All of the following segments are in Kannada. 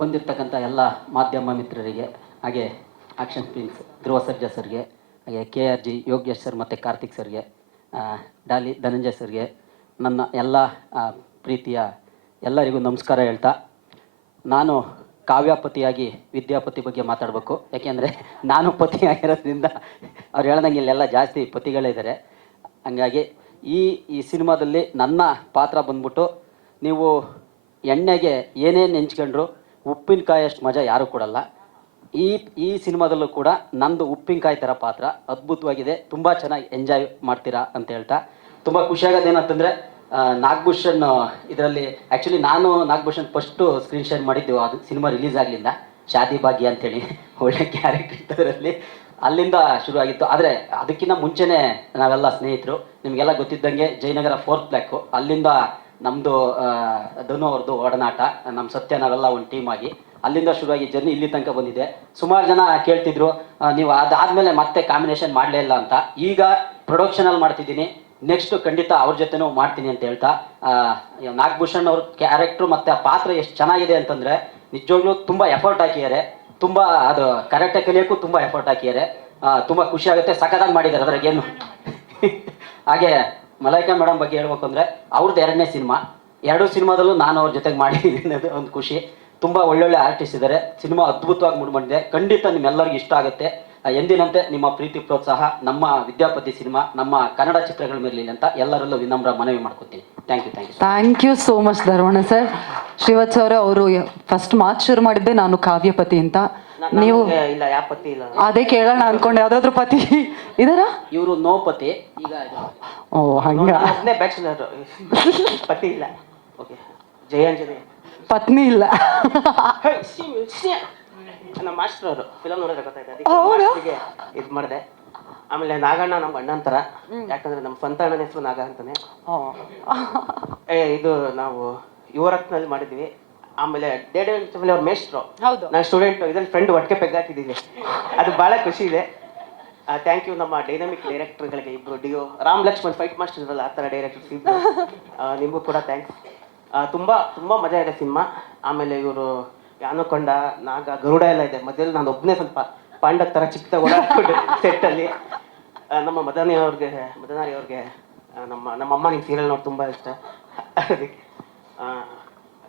ಬಂದಿರತಕ್ಕಂಥ ಎಲ್ಲ ಮಾಧ್ಯಮ ಮಿತ್ರರಿಗೆ, ಹಾಗೆ ಆಕ್ಷನ್ ಪ್ರಿನ್ಸ್ ಧ್ರುವ ಸರ್ಜಾ ಸರ್ಗೆ, ಹಾಗೆ KRG ಯೋಗೇಶ್ ಸರ್ ಮತ್ತು ಕಾರ್ತಿಕ್ ಸರ್ಗೆ, ಡಾಲಿ ಧನಂಜಯ ಸರ್ಗೆ, ನನ್ನ ಎಲ್ಲ ಪ್ರೀತಿಯ ಎಲ್ಲರಿಗೂ ನಮಸ್ಕಾರ ಹೇಳ್ತಾ, ನಾನು ಕಾವ್ಯಪತಿಯಾಗಿ ವಿದ್ಯಾಪತಿ ಬಗ್ಗೆ ಮಾತಾಡಬೇಕು. ಯಾಕೆಂದರೆ ನಾನು ಪತಿಯಾಗಿರೋದ್ರಿಂದ ಅವ್ರು ಹೇಳ್ದಂಗೆ ಇಲ್ಲೆಲ್ಲ ಜಾಸ್ತಿ ಪತಿಗಳಿದ್ದಾರೆ. ಹಂಗಾಗಿ ಈ ಸಿನಿಮಾದಲ್ಲಿ ನನ್ನ ಪಾತ್ರ ಬಂದ್ಬಿಟ್ಟು, ನೀವು ಎಣ್ಣೆಗೆ ಏನೇನು ನೆಂಚ್ಕೊಂಡ್ರು ಉಪ್ಪಿನಕಾಯಿ ಅಷ್ಟು ಮಜಾ ಯಾರೂ ಕೊಡಲ್ಲ. ಈ ಸಿನಿಮಾದಲ್ಲೂ ಕೂಡ ನಂದು ಉಪ್ಪಿನಕಾಯಿ ಥರ ಪಾತ್ರ ಅದ್ಭುತವಾಗಿದೆ. ತುಂಬ ಚೆನ್ನಾಗಿ ಎಂಜಾಯ್ ಮಾಡ್ತೀರಾ ಅಂತ ಹೇಳ್ತಾ, ತುಂಬ ಖುಷಿಯಾಗೋದೇನಂತಂದರೆ ನಾಗಭೂಷಣ್ ಇದರಲ್ಲಿ ಆ್ಯಕ್ಚುಲಿ ನಾನು ನಾಗಭೂಷಣ್ ಫಸ್ಟು ಸ್ಕ್ರೀನ್ ಶೇರ್ ಮಾಡಿದ್ದೆವು ಅದು ಸಿನಿಮಾ ರಿಲೀಸ್ ಆಗಲಿಲ್ಲ. ಶಾದಿ ಭಾಗ್ಯ ಅಂತೇಳಿ ಒಳ್ಳೆ ಕ್ಯಾರೆಕ್ಟರ್ ಇದ್ದರಲ್ಲಿ ಅಲ್ಲಿಂದ ಶುರುವಾಗಿತ್ತು. ಆದರೆ ಅದಕ್ಕಿಂತ ಮುಂಚೆನೇ ನಾವೆಲ್ಲ ಸ್ನೇಹಿತರು. ನಿಮಗೆಲ್ಲ ಗೊತ್ತಿದ್ದಂಗೆ ಜಯನಗರ 4th ಬ್ಲಾಕು, ಅಲ್ಲಿಂದ ನಮ್ಮದು ಧನು ಅವ್ರದ್ದು ಒಡನಾಟ, ನಮ್ಮ ಸತ್ಯ ನಾವೆಲ್ಲ ಒಂದು ಟೀಮ್ ಆಗಿ ಅಲ್ಲಿಂದ ಶುರುವಾಗಿ ಜರ್ನಿ ಇಲ್ಲಿ ತನಕ ಬಂದಿದೆ. ಸುಮಾರು ಜನ ಕೇಳ್ತಿದ್ರು ನೀವು ಅದಾದಮೇಲೆ ಮತ್ತೆ ಕಾಂಬಿನೇಷನ್ ಮಾಡಲೇ ಇಲ್ಲ ಅಂತ. ಈಗ ಪ್ರೊಡಕ್ಷನಲ್ಲಿ ಮಾಡ್ತಿದ್ದೀನಿ, ನೆಕ್ಸ್ಟ್ ಖಂಡಿತ ಅವ್ರ ಜೊತೆನೂ ಮಾಡ್ತೀನಿ ಅಂತ ಹೇಳ್ತಾ, ನಾಗಭೂಷಣ್ ಅವ್ರ ಕ್ಯಾರೆಕ್ಟ್ರು ಮತ್ತು ಆ ಪಾತ್ರ ಎಷ್ಟು ಚೆನ್ನಾಗಿದೆ ಅಂತಂದರೆ ನಿಜವಾಗ್ಲೂ ತುಂಬ ಎಫರ್ಟ್ ಹಾಕಿದ್ದಾರೆ. ತುಂಬ ಅದು ಕರೆಕ್ಟಾಗಿ ಕಲಿಯೋಕ್ಕೂ ತುಂಬ ಎಫರ್ಟ್ ಹಾಕಿದ್ದಾರೆ. ತುಂಬ ಖುಷಿ ಆಗುತ್ತೆ, ಸಖತ್ತಾಗಿ ಮಾಡಿದ್ದಾರೆ ಅದ್ರಾಗೇನು. ಹಾಗೆ ಮಲೈಕಾ ಮೇಡಮ್ ಬಗ್ಗೆ ಹೇಳ್ಬೇಕು ಅಂದರೆ ಅವ್ರದ್ದು 2ನೇ ಸಿನಿಮಾ, 2 ಸಿನಿಮಾದಲ್ಲೂ ನಾನು ಅವ್ರ ಜೊತೆಗೆ ಮಾಡಿದ್ದೀನಿ ಅನ್ನೋದು ಒಂದು ಖುಷಿ. ತುಂಬ ಒಳ್ಳೊಳ್ಳೆ ಆರ್ಟಿಸ್ಟ್ ಇದ್ದಾರೆ. ಸಿನಿಮಾ ಅದ್ಭುತವಾಗಿ ಮೂಡಿಬಂದಿದೆ. ಖಂಡಿತ ನಿಮ್ಮೆಲ್ಲರಿಗೂ ಇಷ್ಟ ಆಗುತ್ತೆ. ಎಂದಿನಂತೆ ನಿಮ್ಮ ಪ್ರೀತಿ ಪ್ರೋತ್ಸಾಹ ನಮ್ಮ ವಿದ್ಯಾಪತಿ ಸಿನಿಮಾ ನಮ್ಮ ಕನ್ನಡ ಚಿತ್ರಗಳ ಮೇಲೆ ಅಂತ ಎಲ್ಲರಲ್ಲೂ ವಿನಮ್ರ ಮನವಿ ಮಾಡ್ಕೊತೀನಿ. Thank you so much Dharmanna sir. Shrivatsa ಅವರೇ, ಅವರು ಫಸ್ಟ್ ಮಾತು ಶುರು ಮಾಡಿದ್ದೆ ನಾನು ಕಾವ್ಯಪತಿ ಅಂತ. ನೀವು ಅದೇ ಕೇಳೋಣ ಅನ್ಕೊಂಡೆ, ಯಾವ್ದಾದ್ರು ಪತಿ ಇದಾರ? ಇವರು ನೋ ಪತಿ. ಈಗ ಓ ಹಂಗ ಬ್ಯಾಚುಲರ್, ಪತಿ ಇಲ್ಲ. ಓಕೆ, ಜಯಾಂಜಲಿ ಪತ್ನಿ ಇಲ್ಲ. ನಮ್ಮ ಮಾಸ್ಟರ್ ಅವರು ಫಿಲಮ್ ನೋಡಿದ್ರೆ ಗೊತ್ತಾಯ್ತು, ಇದು ಮಾಡಿದೆ. ಆಮೇಲೆ ನಾಗಣ್ಣ ನಮ್ಮ ಅಣ್ಣ ಅಂತಾರ, ಯಾಕಂದ್ರೆ ನಮ್ಮ ಸ್ವಂತ ಅಣ್ಣನ ಹೆಸರು ನಾಗ ಅಂತಾನೆ. ಇದು ನಾವು ಯುವರತ್ನಲ್ಲಿ ಮಾಡಿದ್ವಿ. ಆಮೇಲೆ ಅವ್ರ ಮೇಸ್ಟ್ರು, ನನ್ನ ಸ್ಟೂಡೆಂಟ್, ಇದ್ರಲ್ಲಿ ಫ್ರೆಂಡ್ ಒಟ್ಟಿಗೆ ಪೆಗ್ಗಾಕಿದ್ದೀವಿ. ಅದು ಭಾಳ ಖುಷಿ ಇದೆ. ಥ್ಯಾಂಕ್ ಯು ನಮ್ಮ ಡೈನಾಮಿಕ್ ಡೈರೆಕ್ಟರ್ಗಳಿಗೆ ಇಬ್ಬರು, duo Ram Lakshman fight master ಇರಲ್ಲ ಆ ಥರ ಡೈರೆಕ್ಟರ್ಸ್ ಇಬ್ಬರು, ನಿಮಗೂ ಕೂಡ ಥ್ಯಾಂಕ್ಸ್. ತುಂಬ ತುಂಬ ಮಜಾ ಇದೆ ಸಿನಿಮಾ. ಆಮೇಲೆ ಇವರು ಯಾನಕೊಂಡ ನಾಗ ಗರುಡ ಎಲ್ಲ ಇದೆ. ಮಧ್ಯದಲ್ಲಿ ನಾನು ಒಬ್ಬನೇ ಸ್ವಲ್ಪ ಪಾಂಡ ಥರ ಚಿಕ್ಕದಾಗಿ ಓಡಾಡ್ಕೊಂಡು ಸೆಟ್ಟಲ್ಲಿ. ನಮ್ಮ ಮದನಾರಿ ಅವ್ರಿಗೆ ನಮ್ಮಮ್ಮ ನಿಮ್ಮ ಸೀರಿಯಲ್ ನೋಡಿ ತುಂಬ ಇಷ್ಟ. ಅದಕ್ಕೆ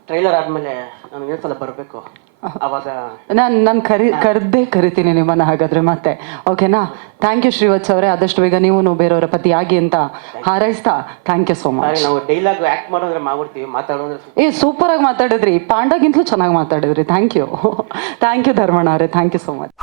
ಟ್ರೈಲರ್ ಆದಮೇಲೆ ನಾನು ಇನ್ನೊಂದ್ಸಲ ಬರಬೇಕು, ಅವಾಗ ನಾನು ಕರಿತೀನಿ ನಿಮ್ಮನ್ನು ಹಾಗಾದ್ರೆ ಮತ್ತೆ. ಓಕೆನಾ? ಥ್ಯಾಂಕ್ ಯು ಶ್ರೀವತ್ಸ ಅವರೇ. ಆದಷ್ಟು ಬೇಗ ನೀವು ಬೇರೆಯವರ ಪತಿ ಆಗಿ ಅಂತ ಹಾರೈಸ್ತಾ ಥ್ಯಾಂಕ್ ಯು ಸೋ ಮಚ್. ನಾವು ಡೈಲಾಗ್ ಆ್ಯಕ್ಟ್ ಮಾಡೋದ್ರೆ ಮಾಡ್ಬಿಡ್ತೀವಿ, ಮಾತಾಡೋದ್ರೆ ಸೂಪರಾಗಿ ಮಾತಾಡಿದ್ರಿ, ಪಾಂಡಗಿಂತಲೂ ಚೆನ್ನಾಗಿ ಮಾತಾಡಿದ್ರಿ. ಥ್ಯಾಂಕ್ ಯು ಧರ್ಮಣ್ಣ ಅವರೇ, ಥ್ಯಾಂಕ್ ಯು ಸೋ ಮಚ್.